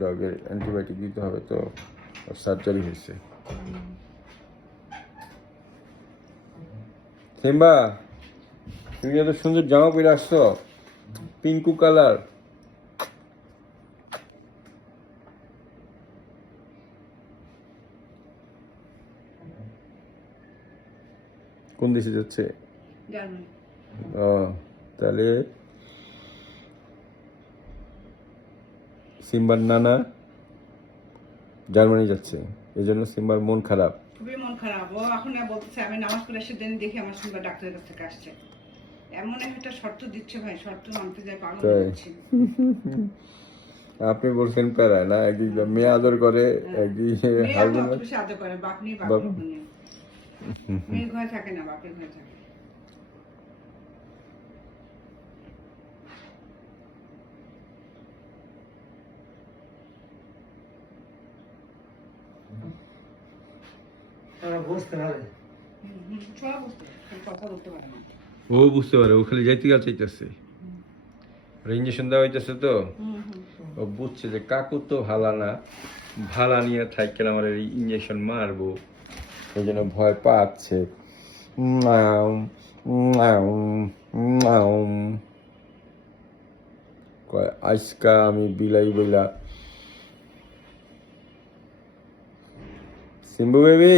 ডগের antibiotic দিতে হবে, তো সার্জারি হয়েছে। সিম্বা, তুমি এত সুন্দর জামা পরে আসছো, পিঙ্কু কালার। কোন দেশে যাচ্ছে? ও, তাহলে সিম্বার নানা জার্মানি যাচ্ছে, এই জন্য সিম্বার মন খারাপ। খুবই মন খারাপ। ও এখন বলতেছে আমি নামাজ পড়ে এসে দিন দেখি আমার সিম্বা ডাক্তারের কাছ থেকে আসছে। এমন একটা শর্ত দিচ্ছে ভাই, শর্ত মানতে যায় পাগল হয়ে যাচ্ছি। আপনি বলছেন প্যারা না, একদিন মেয়ে আদর করে, একদিন হাজবেন্ড বেশি আদর করে, বাপ নিয়ে মেয়ের ঘরে থাকে না, বাপের ঘরে থাকে। ও বুঝতে পারে, ও খালি যাইতে চাইতেছে, ইঞ্জেকশন দেওয়া হইতেছে তো ও বুঝছে যে কাকু তো ভালা না, ভালা নিয়ে থাকেন আমার ইঞ্জেকশন মারবো, এই জন্য ভয় পাচ্ছে। আজকা আমি বিলাই বইলা সিম্বু বেবি